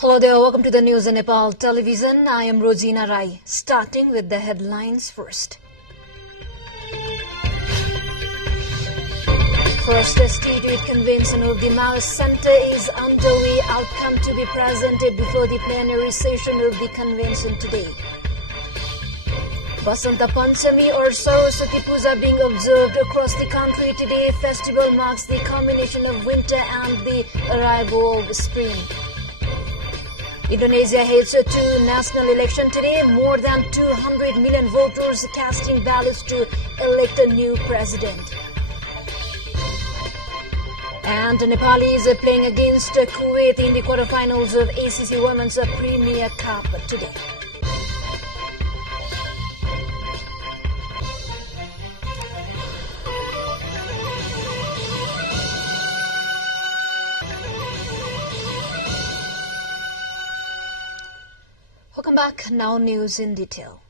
Hello there, welcome to the news in Nepal television. I am Rosina Rai, starting with the headlines first. First Institute Convention of the Maoist Center is underway, outcome to be presented before the plenary session of the convention today. Basanta Panchami or Saraswati Puja being observed across the country today. Festival marks the combination of winter and the arrival of spring. Indonesia heads to national election today. More than 200 million voters casting ballots to elect a new president. And Nepal is playing against Kuwait in the quarterfinals of ACC Women's Premier Cup today. Welcome back. Now news in detail.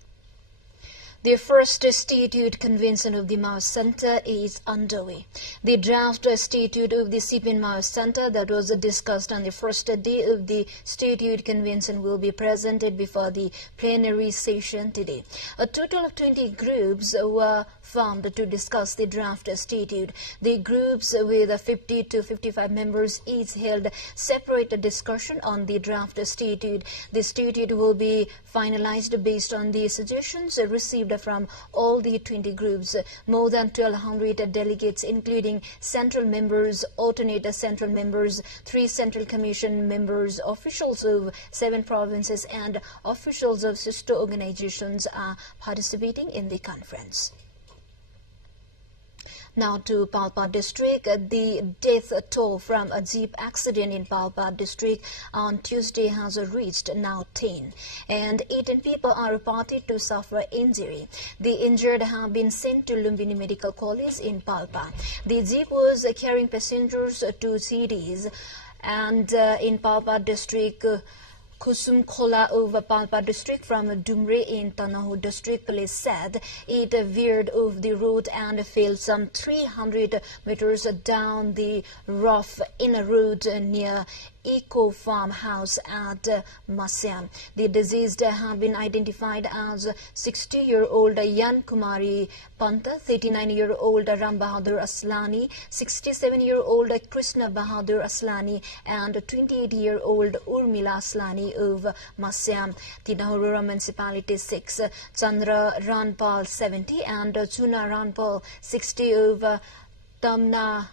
The first Statute Convention of the Maoist Center is underway. The draft statute of the CPN Maoist Center that was discussed on the first day of the Statute Convention will be presented before the plenary session today. A total of 20 groups were formed to discuss the draft statute. The groups with 50 to 55 members each held separate discussion on the draft statute. The statute will be finalized based on the suggestions received from all the 20 groups. More than 1,200 delegates, including central members, alternate central members, 3 central commission members, officials of 7 provinces, and officials of sister organizations are participating in the conference. Now to Palpa district. The death toll from a jeep accident in Palpa district on Tuesday has reached now 10, and 18 people are reported to suffer injury. The injured have been sent to Lumbini Medical College in Palpa. The jeep was carrying passengers to cities, and in Palpa district, Kusum Khola over Palpa district from Dumre in Tanahu district, police said it veered off the road and fell some 300 meters down the rough inner road near Eco Farmhouse at Masyam. The deceased have been identified as 60-year-old Yan Kumari Panta, 39-year-old Ram Bahadur Aslani, 67-year-old Krishna Bahadur Aslani, and 28-year-old Urmila Aslani of Masyam. Tinahu Rural Municipality 6, Chandra Ranpal 70 and Chuna Ranpal 60 of Tamnagar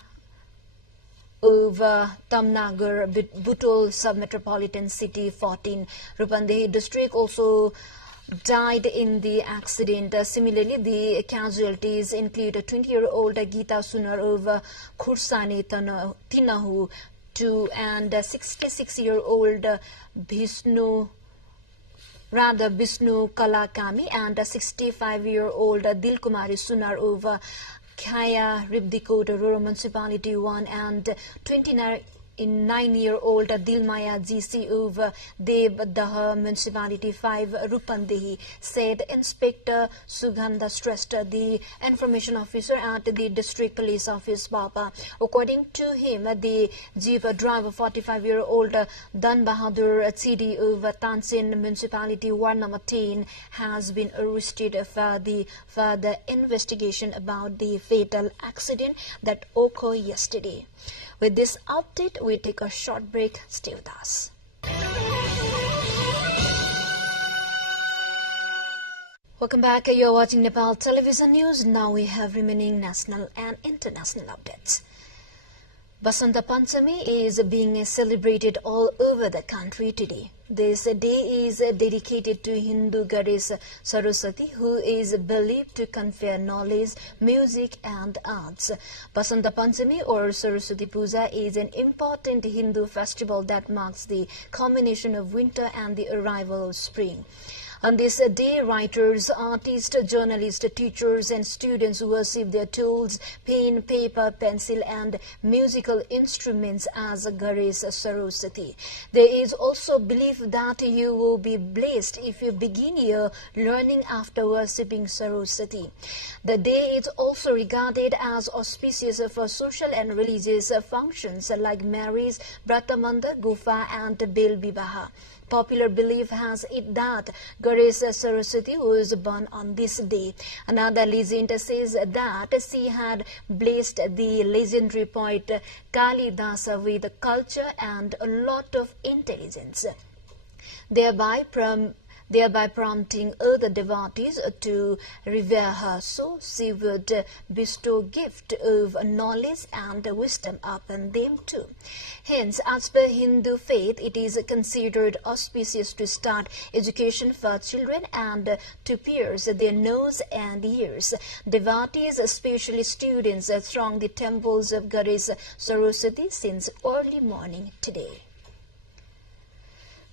Butol Sub-Metropolitan City 14. Rupandehi district also died in the accident. Similarly, the casualties include a 20-year-old Geeta Sunar of Khursani Tinahu 2 and a 66-year-old Vishnu Kalakami and a 65-year-old Dilkumari Sunar of Khaya Ribdikot Rural Municipality 1 and 29-year-old Dilmaya GC of Devdaha Municipality 5 Rupandehi, said Inspector Sugandha Shrestha, the information officer at the District Police Office Palpa. According to him, the jeep driver 45-year-old Dan Bahadur Chidi of Tansin Municipality Ward number 10 has been arrested for the further investigation about the fatal accident that occurred yesterday. With this update, we take a short break. Stay with us. Welcome back. You're watching Nepal Television News. Now we have remaining national and international updates. Basanta Panchami is being celebrated all over the country today. This day is dedicated to Hindu goddess Saraswati, who is believed to confer knowledge, music and arts. Basanta Panchami or Saraswati Puja is an important Hindu festival that marks the combination of winter and the arrival of spring. On this day, writers, artists, journalists, teachers and students worship their tools, pen, paper, pencil and musical instruments as Ganesh Saraswati. There is also belief that you will be blessed if you begin your learning after worshipping Saraswati. The day is also regarded as auspicious for social and religious functions like marriage, Bratamanda, Gufa and Bel Vivaha. Popular belief has it that Ganesh Saraswati was born on this day. Another legend says that she had blessed the legendary poet Kalidasa with culture and a lot of intelligence, thereby prompting other devotees to revere her, so she would bestow gift of knowledge and wisdom upon them too. Hence, as per Hindu faith, it is considered auspicious to start education for children and to pierce their nose and ears. Devotees, especially students, throng the temples of Ganesh Saraswati since early morning today.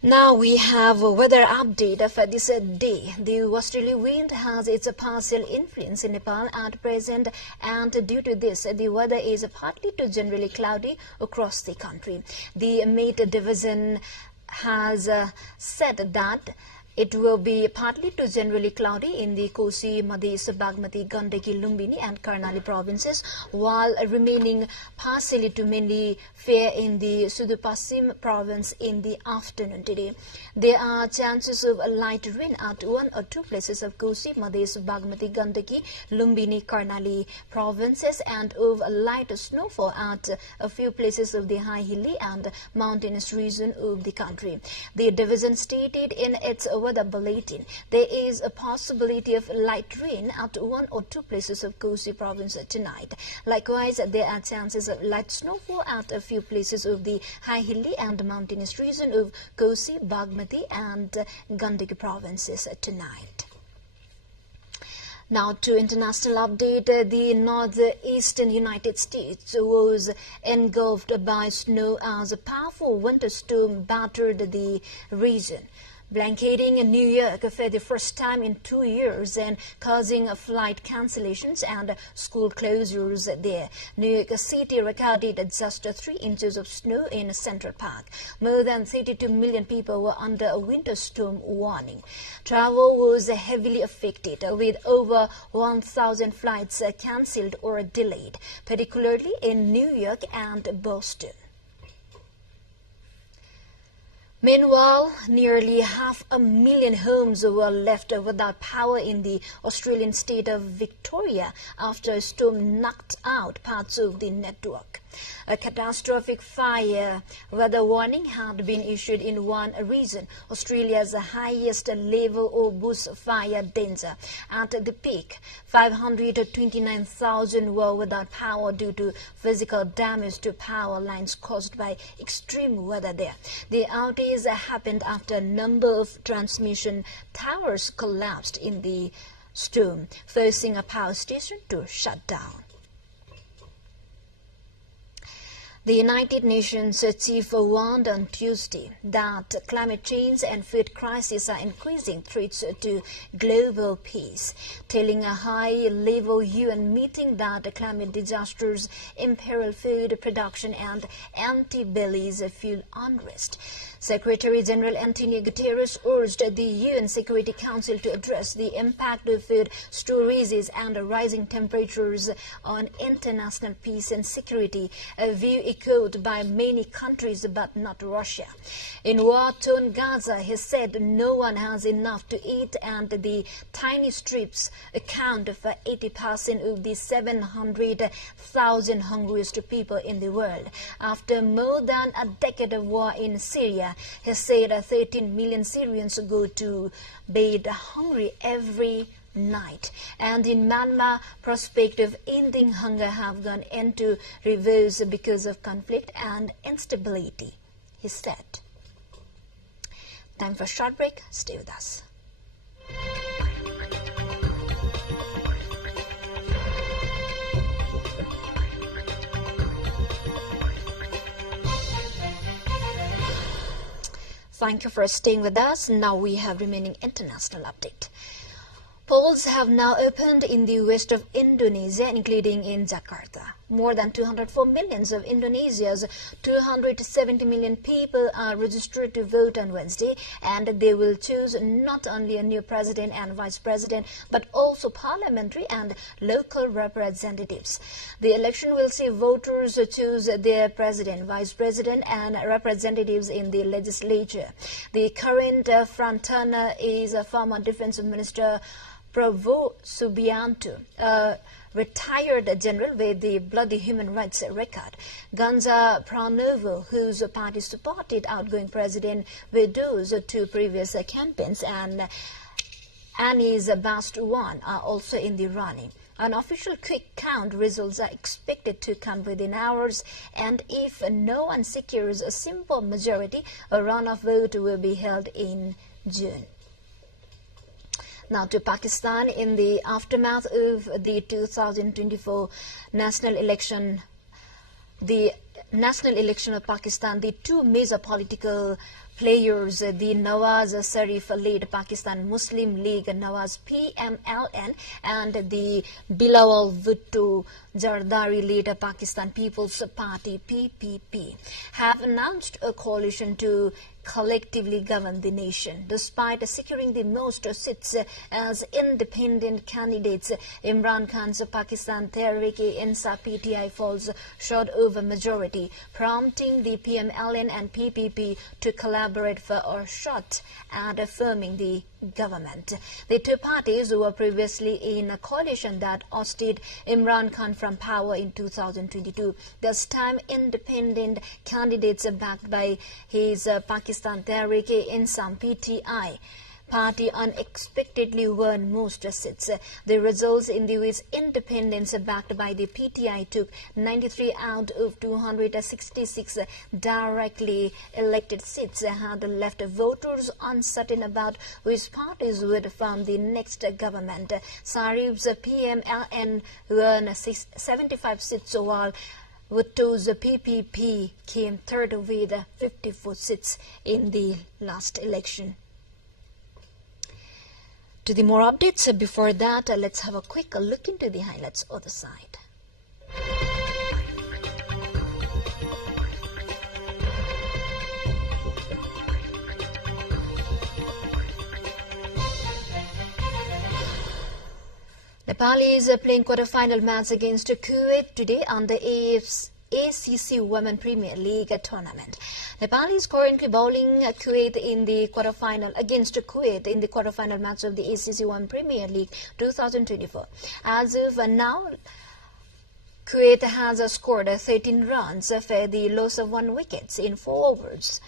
Now we have a weather update for this day. The westerly wind has its partial influence in Nepal at present, and due to this, the weather is partly to generally cloudy across the country. The Met Division has said that it will be partly to generally cloudy in the Kosi, Madhya, Bagmati, Gandaki, Lumbini and Karnali provinces, while remaining partially to mainly fair in the Sudupasim province in the afternoon today. There are chances of a light rain at one or two places of Kosi, Madhya, Bagmati, Gandaki, Lumbini, Karnali provinces, and of a light snowfall at a few places of the high hilly and mountainous region of the country. The division stated in its weather bulletin there is a possibility of light rain at one or two places of Kosi province tonight. Likewise, there are chances of light snowfall at a few places of the high hilly and mountainous region of Kosi, Bagmati and Gandaki provinces tonight. Now to international update, the northeastern United States was engulfed by snow as a powerful winter storm battered the region, blanketing New York for the first time in 2 years and causing flight cancellations and school closures there. New York City recorded just 3 inches of snow in Central Park. More than 32 million people were under a winter storm warning. Travel was heavily affected, with over 1,000 flights cancelled or delayed, particularly in New York and Boston. Meanwhile, nearly 500,000 homes were left without power in the Australian state of Victoria after a storm knocked out parts of the network. A catastrophic fire weather warning had been issued in one region, Australia's highest level of bushfire danger. At the peak, 529,000 were without power due to physical damage to power lines caused by extreme weather there. The outage happened after a number of transmission towers collapsed in the storm, forcing a power station to shut down. The United Nations chief warned on Tuesday that climate change and food crisis are increasing threats to global peace, telling a high-level UN meeting that climate disasters imperil food production and anti-bellies fuel unrest. Secretary General Antonio Guterres urged the UN Security Council to address the impact of food shortages and rising temperatures on international peace and security, a view echoed by many countries but not Russia. In war-torn Gaza, he said no one has enough to eat and the tiny strips account for 80% of the 700,000 hungriest people in the world. After more than a decade of war in Syria, he said 13 million Syrians go to bed hungry every night. And in Myanmar, prospect of ending hunger have gone into reverse because of conflict and instability, he said. Time for a short break. Stay with us. Thank you for staying with us. Now we have remaining international update. Polls have now opened in the west of Indonesia, including in Jakarta. More than 204 million of Indonesia's 270 million people are registered to vote on Wednesday, and they will choose not only a new president and vice president, but also parliamentary and local representatives. The election will see voters choose their president, vice president, and representatives in the legislature. The current frontrunner is former Defense Minister Prabowo Subianto, a retired general with the bloody human rights record. Ganjar Pranowo, whose party supported outgoing President Widodo's two previous campaigns, and Anies Baswedan are also in the running. An official quick count results are expected to come within hours, and if no one secures a simple majority, a runoff vote will be held in June. Now to Pakistan. In the aftermath of the 2024 national election of Pakistan, the two major political players, the Nawaz Sharif-led Pakistan Muslim League Nawaz PMLN and the Bilawal Bhutto Zardari-led Pakistan People's Party PPP, have announced a coalition to collectively govern the nation. Despite securing the most seats as independent candidates, Imran Khan's Pakistan Tehreek-e-Insaf PTI falls short of a majority, prompting the PMLN and PPP to collaborate for a shot at affirming the government. The two parties were previously in a coalition that ousted Imran Khan from power in 2022. This time, independent candidates backed by his Pakistan Tehreek-e-Insaf PTI party unexpectedly won most seats. The results in the which independents backed by the PTI took 93 out of 266 directly elected seats had left voters uncertain about which parties would form the next government. Sharif's PMLN won 75 seats, while Bhutto's PPP came third with 54 seats in the last election. To the more updates, before that, let's have a quick look into the highlights of the side. Nepal is playing quarter-final match against Kuwait today on the ACC Women Premier League tournament. Nepal is currently bowling Kuwait in the quarter-final against Kuwait in the quarter-final match of the ACC Women Premier League 2024. As of now, Kuwait has scored 13 runs for the loss of 1 wicket in 4 overs.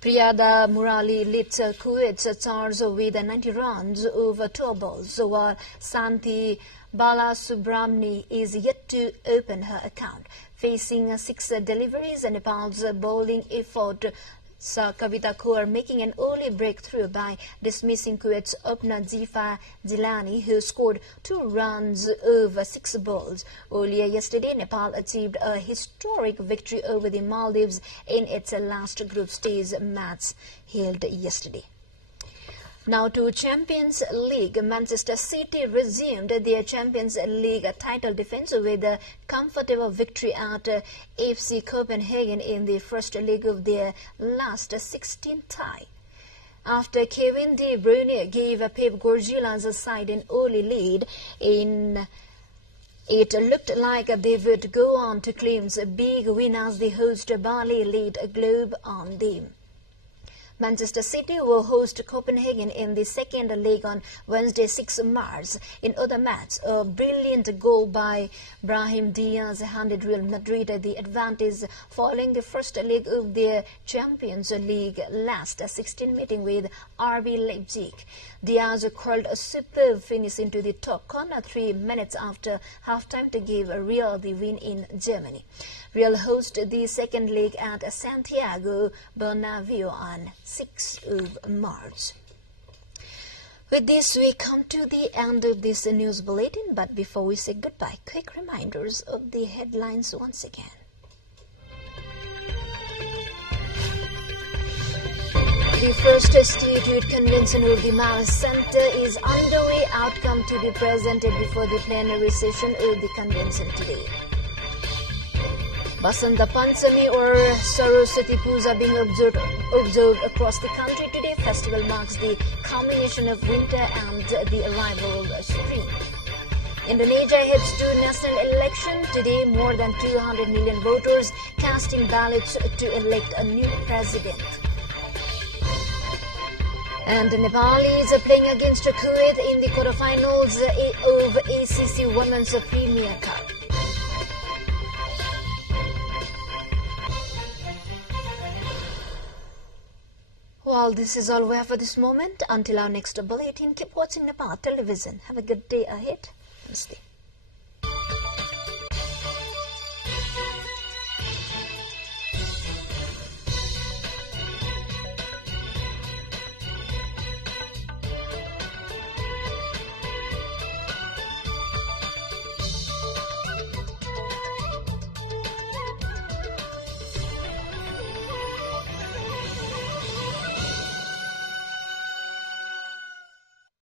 Priyada Murali leads Kuwait's charge with 90 runs over 2 balls, while Santi Balasubramani is yet to open her account. Facing 6 deliveries, Nepal's bowling effort saw Kavita Kaur making an early breakthrough by dismissing Kuwait's opener Zifa Jilani, who scored 2 runs over 6 balls. Earlier yesterday, Nepal achieved a historic victory over the Maldives in its last group stage match held yesterday. Now to Champions League. Manchester City resumed their Champions League title defense with a comfortable victory at FC Copenhagen in the first leg of their last 16 tie. After Kevin De Bruyne gave Pep Guardiola's side an early lead, it looked like they would go on to claim a big win as the host Bali laid a globe on them. Manchester City will host Copenhagen in the second leg on Wednesday, 6 March. In other match, a brilliant goal by Brahim Diaz handed Real Madrid the advantage following the first leg of their Champions League last 16 meeting with RB Leipzig. Diaz curled a superb finish into the top corner 3 minutes after halftime to give Real the win in Germany. Real host the second leg at Santiago Bernabeu on 6 of March. With this, we come to the end of this news bulletin, but before we say goodbye, quick reminders of the headlines once again. The first State Youth Convention of the Malice Center is underway. Outcome to be presented before the plenary session of the convention today. Basanta Panchami or Saraswati Puja being observed across the country today. Festival marks the culmination of winter and the arrival of spring. Indonesia heads to national election today. More than 200 million voters casting ballots to elect a new president. And Nepal is playing against Kuwait in the quarterfinals of ACC Women's Premier Cup. Well, this is all we have for this moment. Until our next bulletin, keep watching Nepal television. Have a good day ahead. Namaste.